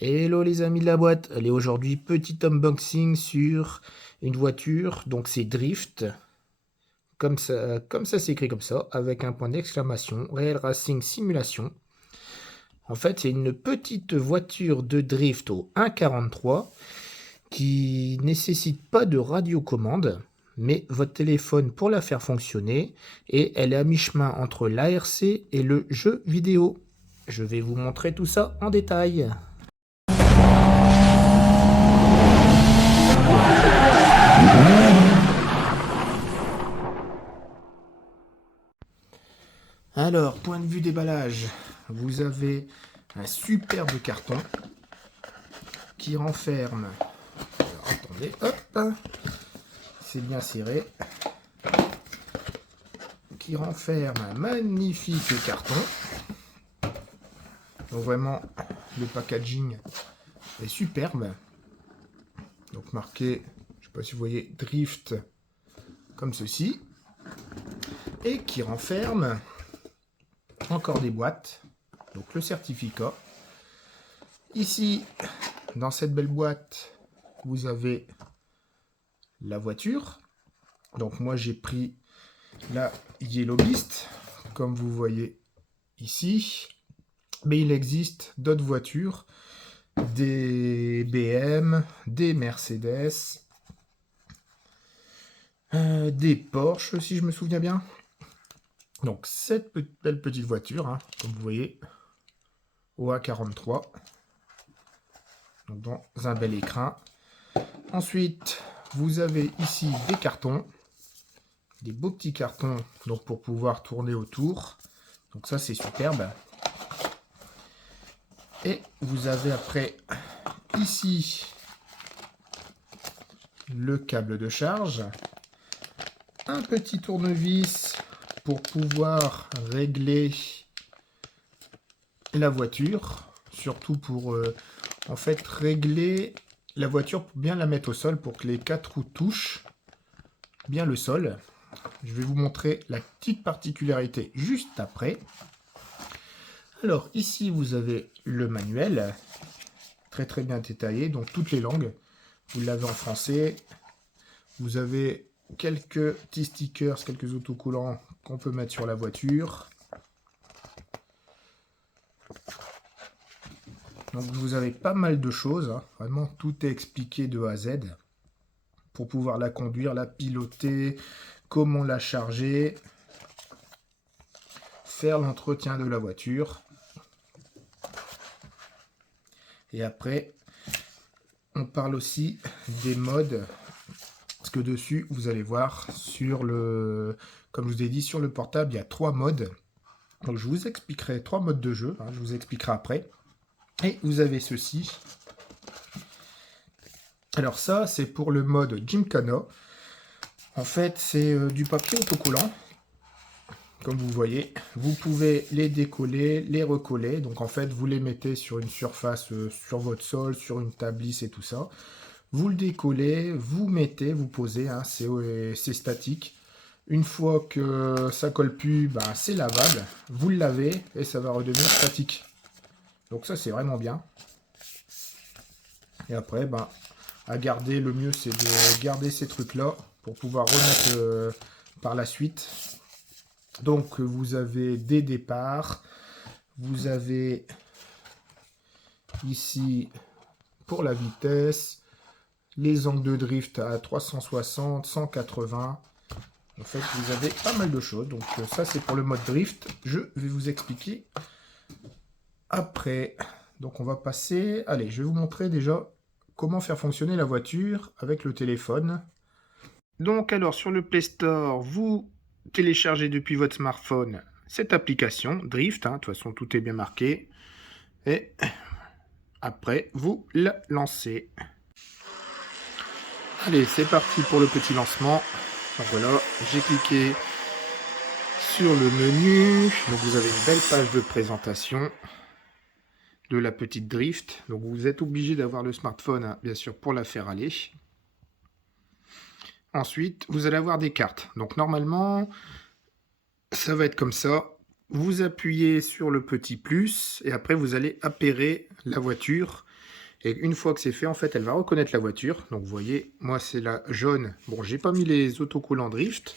Hello les amis de la boîte, allez aujourd'hui petit unboxing sur une voiture, donc c'est Drift, comme ça c'est écrit comme ça, avec un point d'exclamation, Real Racing Simulation. En fait c'est une petite voiture de drift au 1.43 qui nécessite pas de radiocommande, mais votre téléphone pour la faire fonctionner, et elle est à mi-chemin entre l'ARC et le jeu vidéo. Je vais vous montrer tout ça en détail. Alors, point de vue déballage, vous avez un superbe carton qui renferme, alors, attendez, hop, c'est bien serré, qui renferme un magnifique carton. Donc vraiment, le packaging est superbe. Donc marqué, je ne sais pas si vous voyez, Drift, comme ceci. Et qui renferme encore des boîtes, donc le certificat. Ici, dans cette belle boîte, vous avez la voiture. Donc moi j'ai pris la Yellow Beast, comme vous voyez ici. Mais il existe d'autres voitures, des BM, des Mercedes, des Porsche si je me souviens bien. Donc cette belle petite voiture, hein, comme vous voyez, au A43, donc dans un bel écrin. Ensuite, vous avez ici des cartons, des beaux petits cartons donc pour pouvoir tourner autour. Donc ça c'est superbe. Et vous avez après ici le câble de charge, un petit tournevis pour pouvoir régler la voiture, surtout pour en fait régler la voiture pour bien la mettre au sol, pour que les 4 roues touchent bien le sol. Je vais vous montrer la petite particularité juste après. Alors ici vous avez le manuel, très bien détaillé, donc toutes les langues. Vous l'avez en français, vous avez quelques petits stickers, quelques autocollants qu'on peut mettre sur la voiture. Donc vous avez pas mal de choses, hein. Vraiment tout est expliqué de A à Z pour pouvoir la conduire, la piloter, comment la charger, faire l'entretien de la voiture. Et après, on parle aussi des modes, parce que dessus, vous allez voir, sur le, comme je vous ai dit, sur le portable, il y a 3 modes. Donc je vous expliquerai 3 modes de jeu, hein, je vous expliquerai après. Et vous avez ceci. Alors ça, c'est pour le mode Gymkhana. En fait, c'est du papier autocollant. Comme vous voyez, vous pouvez les décoller, les recoller. Donc en fait, vous les mettez sur une surface, sur votre sol, sur une table lisse et tout ça. Vous le décollez, vous mettez, vous posez, hein, c'est statique. Une fois que ça colle plus, bah, c'est lavable. Vous le lavez et ça va redevenir statique. Donc ça, c'est vraiment bien. Et après, bah, à garder, le mieux, c'est de garder ces trucs-là pour pouvoir remettre par la suite. Donc vous avez des départs, vous avez ici pour la vitesse, les angles de drift à 360, 180. En fait, vous avez pas mal de choses. Donc ça, c'est pour le mode drift. Je vais vous expliquer après. Donc on va passer... Allez, je vais vous montrer déjà comment faire fonctionner la voiture avec le téléphone. Donc alors, sur le Play Store, vous téléchargez depuis votre smartphone cette application Drift, hein, de toute façon tout est bien marqué, et après vous la lancez. Allez, c'est parti pour le petit lancement. Donc voilà, j'ai cliqué sur le menu, donc vous avez une belle page de présentation de la petite Drift. Donc vous êtes obligé d'avoir le smartphone, hein, bien sûr, pour la faire aller. Ensuite, vous allez avoir des cartes. Donc normalement, ça va être comme ça. Vous appuyez sur le petit plus et après vous allez appairer la voiture Et une fois que c'est fait, en fait, elle va reconnaître la voiture. Donc, vous voyez, moi, c'est la jaune. Bon, j'ai pas mis les autocollants drift,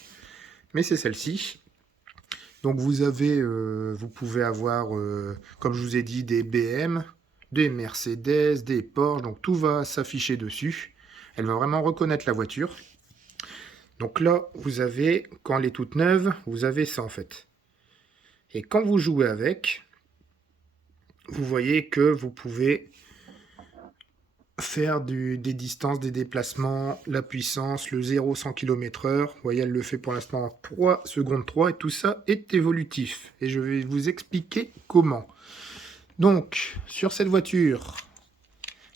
mais c'est celle-ci. Donc, vous pouvez avoir, comme je vous ai dit, des BM, des Mercedes, des Porsche. Donc, tout va s'afficher dessus. Elle va vraiment reconnaître la voiture. Donc là, vous avez, quand elle est toute neuve, vous avez ça, en fait. Et quand vous jouez avec, vous voyez que vous pouvez faire des distances, des déplacements, la puissance, le 0-100 km/h. Vous voyez, elle le fait pour l'instant en 3 secondes 3 et tout ça est évolutif. Et je vais vous expliquer comment. Donc, sur cette voiture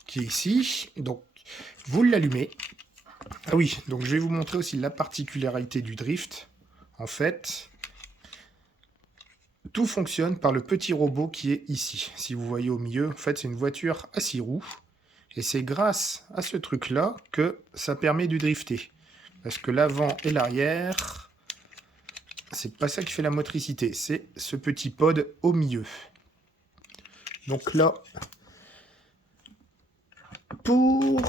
qui est ici, donc vous l'allumez. Ah oui, donc je vais vous montrer aussi la particularité du drift. En fait, tout fonctionne par le petit robot qui est ici. Si vous voyez au milieu, en fait, c'est une voiture à 6 roues. Et c'est grâce à ce truc-là que ça permet de drifter. Parce que l'avant et l'arrière, c'est pas ça qui fait la motricité, c'est ce petit pod au milieu. Donc là, pour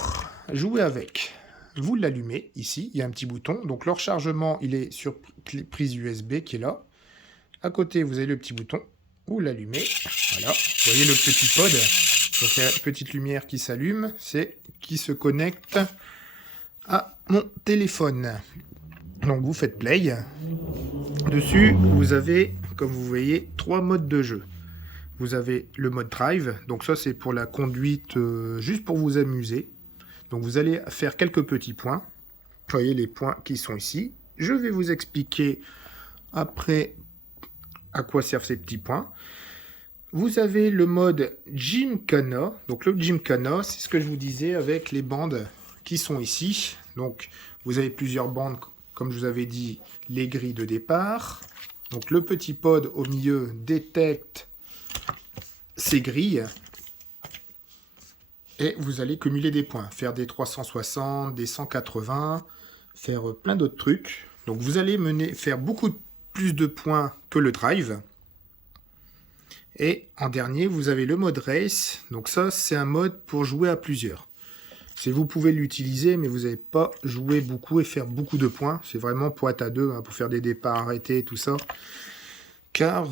jouer avec, vous l'allumez ici, il y a un petit bouton. Donc le rechargement, il est sur prise USB qui est là. À côté, vous avez le petit bouton, vous l'allumez. Voilà, vous voyez le petit pod. Donc la petite lumière qui s'allume, c'est qui se connecte à mon téléphone. Donc vous faites play. Dessus, vous avez, comme vous voyez, 3 modes de jeu. Vous avez le mode drive, donc ça c'est pour la conduite, juste pour vous amuser. Donc vous allez faire quelques petits points. Vous voyez les points qui sont ici. Je vais vous expliquer après à quoi servent ces petits points. Vous avez le mode Gymkhana. Donc le Gymkhana, c'est ce que je vous disais avec les bandes qui sont ici. Donc vous avez plusieurs bandes, comme je vous avais dit, les grilles de départ. Donc le petit pod au milieu détecte ces grilles. Et vous allez cumuler des points, faire des 360, des 180, faire plein d'autres trucs. Donc vous allez faire beaucoup plus de points que le drive. Et en dernier, vous avez le mode race. Donc ça, c'est un mode pour jouer à plusieurs. Vous pouvez l'utiliser, mais vous n'allez pas jouer beaucoup et faire beaucoup de points. C'est vraiment pour être à deux, hein, pour faire des départs arrêtés, tout ça. Car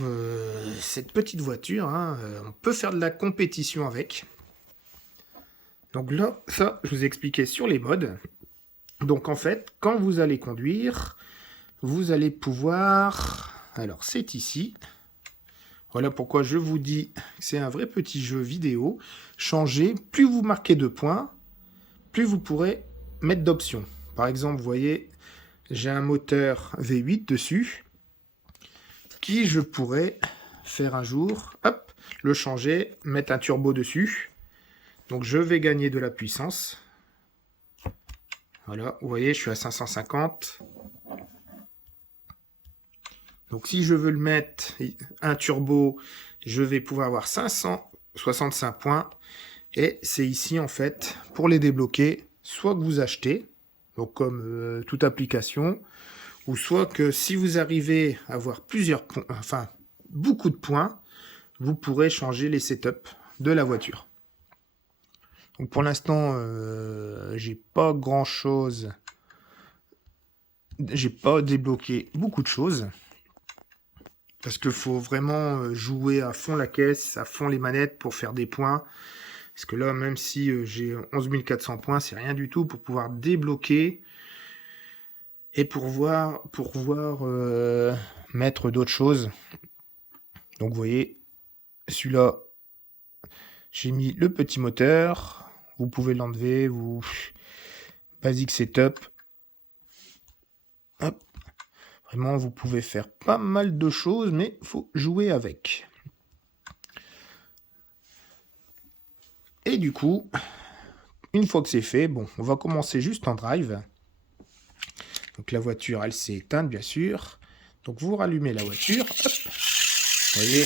cette petite voiture, hein, on peut faire de la compétition avec. Donc là, ça, je vous ai expliqué sur les modes. Donc en fait, quand vous allez conduire, vous allez pouvoir... Alors, c'est ici... Voilà pourquoi je vous dis que c'est un vrai petit jeu vidéo. Changer, plus vous marquez de points, plus vous pourrez mettre d'options. Par exemple, vous voyez, j'ai un moteur V8 dessus, qui je pourrais faire un jour, hop, le changer, mettre un turbo dessus. Donc je vais gagner de la puissance. Voilà, vous voyez, je suis à 550. Donc si je veux le mettre, un turbo, je vais pouvoir avoir 565 points. Et c'est ici, en fait, pour les débloquer, soit que vous achetez, donc comme toute application, ou soit que si vous arrivez à avoir plusieurs points, enfin, beaucoup de points, vous pourrez changer les setups de la voiture. Donc pour l'instant, j'ai pas grand-chose. J'ai pas débloqué beaucoup de choses. Parce qu'il faut vraiment jouer à fond la caisse, à fond les manettes pour faire des points. Parce que là, même si j'ai 11 400 points, c'est rien du tout pour pouvoir débloquer et pour pouvoir mettre d'autres choses. Donc vous voyez, celui-là, j'ai mis le petit moteur. Vous pouvez l'enlever. Basic setup. Hop. Vraiment, vous pouvez faire pas mal de choses, mais il faut jouer avec. Et du coup, une fois que c'est fait, bon, on va commencer juste en drive. Donc la voiture, elle s'est éteinte, bien sûr. Donc vous rallumez la voiture. Hop. Vous voyez,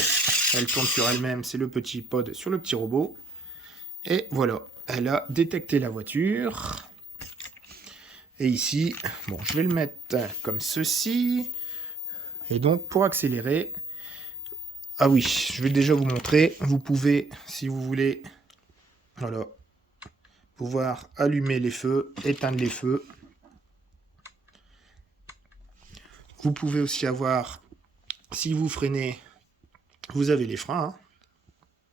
elle tourne sur elle-même. C'est le petit pod sur le petit robot. Et voilà, elle a détecté la voiture. Et ici, bon, je vais le mettre comme ceci. Et donc, pour accélérer... Ah oui, je vais déjà vous montrer. Vous pouvez, si vous voulez... Voilà, pouvoir allumer les feux, éteindre les feux. Vous pouvez aussi avoir, si vous freinez, vous avez les freins. Hein.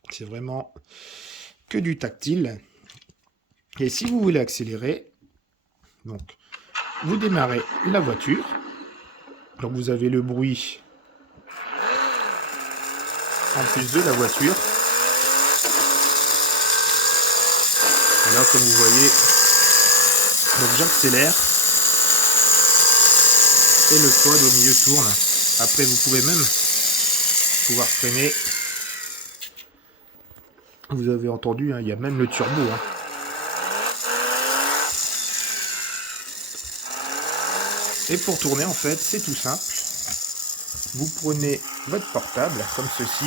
C'est vraiment que du tactile. Et si vous voulez accélérer, donc vous démarrez la voiture. Donc vous avez le bruit en plus de la voiture. Et là, comme vous voyez, donc j'accélère et le quad au milieu tourne. Après, vous pouvez même pouvoir freiner. Vous avez entendu, hein, il y a même le turbo. Hein. Et pour tourner, en fait, c'est tout simple. Vous prenez votre portable, comme ceci,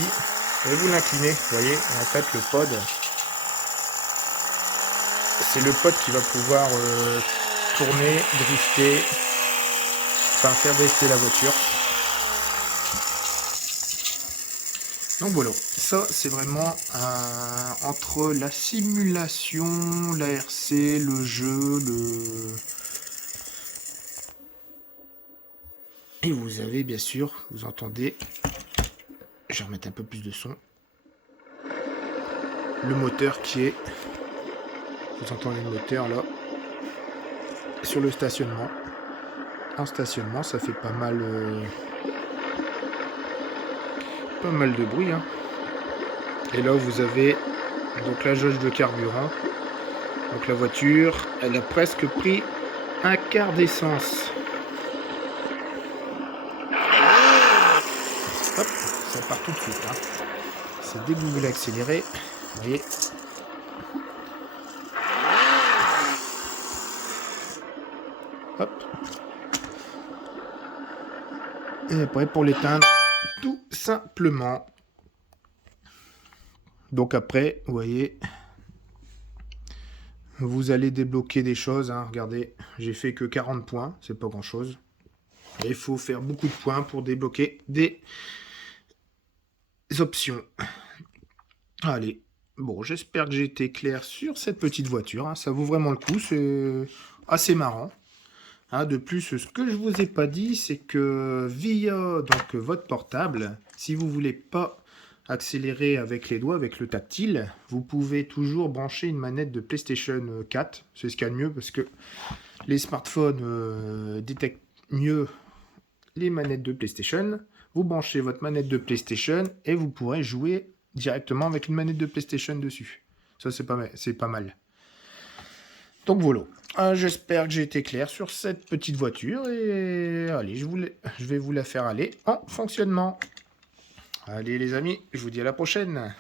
et vous l'inclinez. Vous voyez, en fait, le pod, c'est le pod qui va pouvoir tourner, drifter, enfin faire drifter la voiture. Donc voilà, ça c'est vraiment entre la simulation, la RC, le jeu, et vous avez bien sûr, vous entendez, je vais remettre un peu plus de son, le moteur qui est, vous entendez le moteur là, sur le stationnement. En stationnement, ça fait pas mal de bruit. Hein. Et là, vous avez donc la jauge de carburant. Donc la voiture, elle a presque pris un quart d'essence. Hop, ça part tout de suite. Hein. C'est dès que vous voulez accélérer. Vous voyez. Hop. Et après, pour l'éteindre, tout simplement. Donc après, vous voyez, vous allez débloquer des choses. Hein. Regardez, j'ai fait que 40 points, c'est pas grand-chose. Il faut faire beaucoup de points pour débloquer des options. Allez, bon, j'espère que j'ai été clair sur cette petite voiture. Hein. Ça vaut vraiment le coup, c'est assez marrant. Hein, de plus, ce que je vous ai pas dit, c'est que via donc, votre portable, si vous voulez pas accélérer avec les doigts, avec le tactile, vous pouvez toujours brancher une manette de PlayStation 4. C'est ce qu'il y a de mieux parce que les smartphones détectent mieux les manettes de PlayStation. Vous branchez votre manette de PlayStation et vous pourrez jouer directement avec une manette de PlayStation dessus. Ça, c'est pas mal. Donc voilà. J'espère que j'ai été clair sur cette petite voiture. Et allez, je vais vous la faire aller en fonctionnement. Allez les amis, je vous dis à la prochaine.